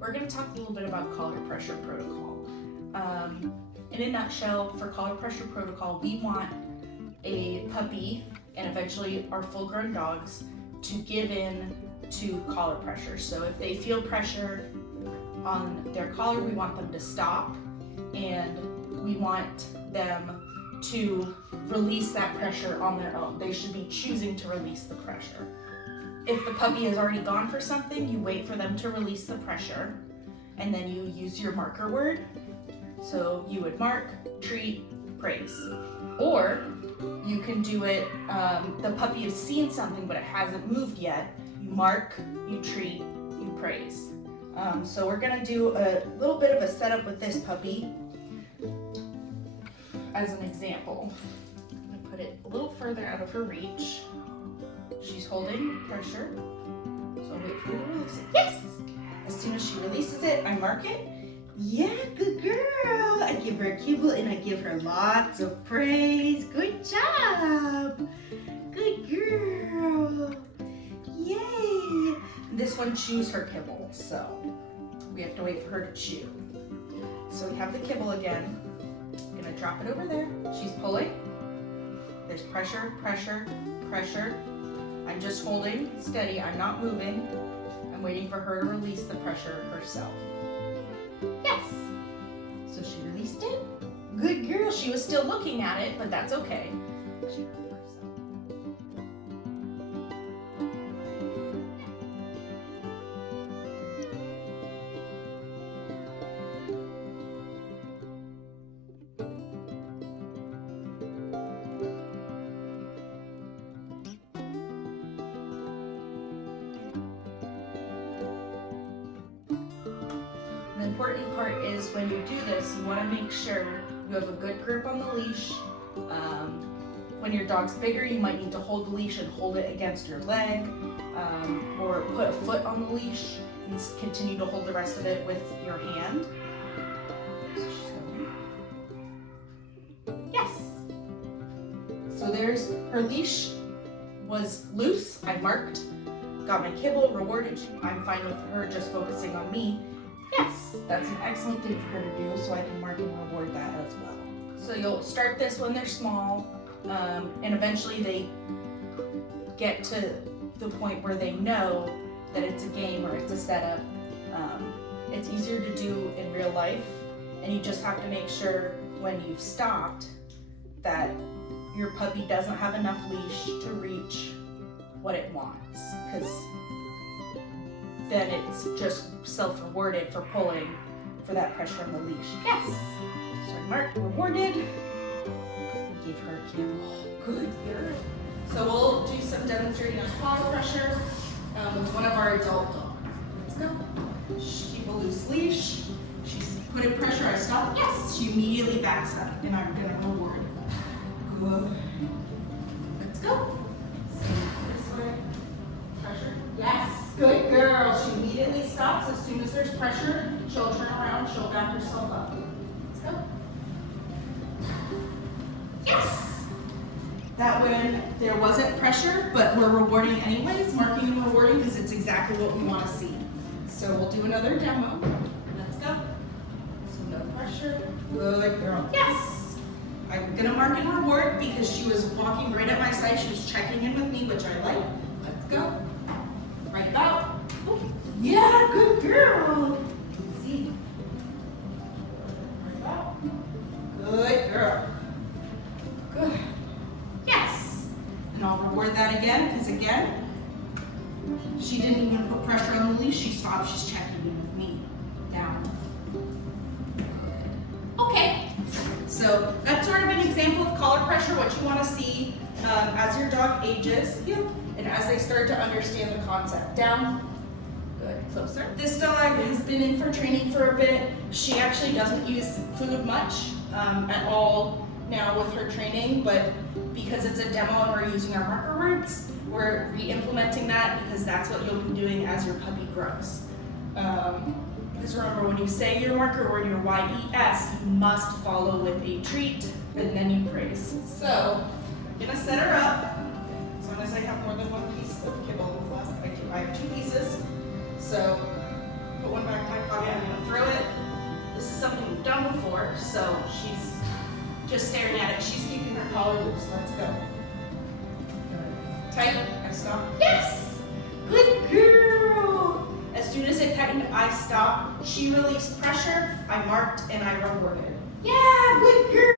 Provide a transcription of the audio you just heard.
We're going to talk a little bit about collar pressure protocol. In a nutshell, for collar pressure protocol, we want a puppy and eventually our full-grown dogs to give in to collar pressure. So if they feel pressure on their collar, we want them to stop, and we want them to release that pressure on their own. They should be choosing to release the pressure. If the puppy has already gone for something, you wait for them to release the pressure, and then you use your marker word. So you would mark, treat, praise. Or you can do it, the puppy has seen something but it hasn't moved yet. You mark, you treat, you praise. So we're gonna do a little bit of a setup with this puppy as an example. I'm gonna put it a little further out of her reach. She's holding pressure, so I'll wait for her to release it. Yes! As soon as she releases it, I mark it. Yeah, good girl. I give her a kibble and I give her lots of praise. Good job. Good girl. Yay. This one chews her kibble, so we have to wait for her to chew. So we have the kibble again. I'm gonna drop it over there. She's pulling. There's pressure, pressure, pressure. I'm just holding steady. I'm not moving. I'm waiting for her to release the pressure herself. Yes! So she released it. Good girl. She was still looking at it, but that's okay. She hurt herself. The important part is when you do this, you want to make sure you have a good grip on the leash. When your dog's bigger, you might need to hold the leash and hold it against your leg, or put a foot on the leash and continue to hold the rest of it with your hand. So she's going. Yes! So there's her leash was loose. I marked, got my kibble, rewarded. I'm fine with her just focusing on me. Yes, that's an excellent thing for her to do, so I can mark and reward that as well. So you'll start this when they're small, and eventually they get to the point where they know that it's a game or it's a setup. It's easier to do in real life, and you just have to make sure when you've stopped that your puppy doesn't have enough leash to reach what it wants, because then it's just self-rewarded for pulling for that pressure on the leash. Yes! So I marked, rewarded, gave her a kibble. Good girl. So we'll do some demonstrating on collar pressure with one of our adult dogs. Let's go. Keep a loose leash. She's putting pressure, I stop. Yes! She immediately backs up, and I'm gonna reward. Good. Let's go. This way. Pressure. Yes! Good girl. She immediately stops. As soon as there's pressure, she'll turn around, she'll back herself up. Let's go. Yes! That when there wasn't pressure, but we're rewarding anyways, marking and rewarding because it's exactly what we want to see. So we'll do another demo. Let's go. So no pressure. Good girl. Yes! I'm gonna mark and reward because she was walking right at my side. She was checking in with me, which I like. Let's go. Right about. Yeah, good girl. See. Right about. Good girl. Good. Yes. And I'll reward that again, because again, she didn't even put pressure on the leash. She stopped. She's checking in with me. Down. Okay. So that's sort of an example of collar pressure, what you want to see as your dog ages. Yep. And as they start to understand the concept. Down. Good. Closer. This dog has been in for training for a bit. She actually doesn't use food much at all now with her training, but because it's a demo and we're using our marker words, we're re-implementing that because that's what you'll be doing as your puppy grows. Because remember, when you say your marker word, your YES, you must follow with a treat and then you praise. So I'm gonna set her up. So I'm long as I have more than one piece of kibble left. I have 2 pieces. So put one back in my pocket. I'm gonna throw it. This is something we've done before, so she's just staring at it. She's keeping her collar loose. Let's go. Tight. I stop. Yes! Good girl! As soon as it tightened, I stopped. She released pressure. I marked and I rewarded. Yeah, good girl!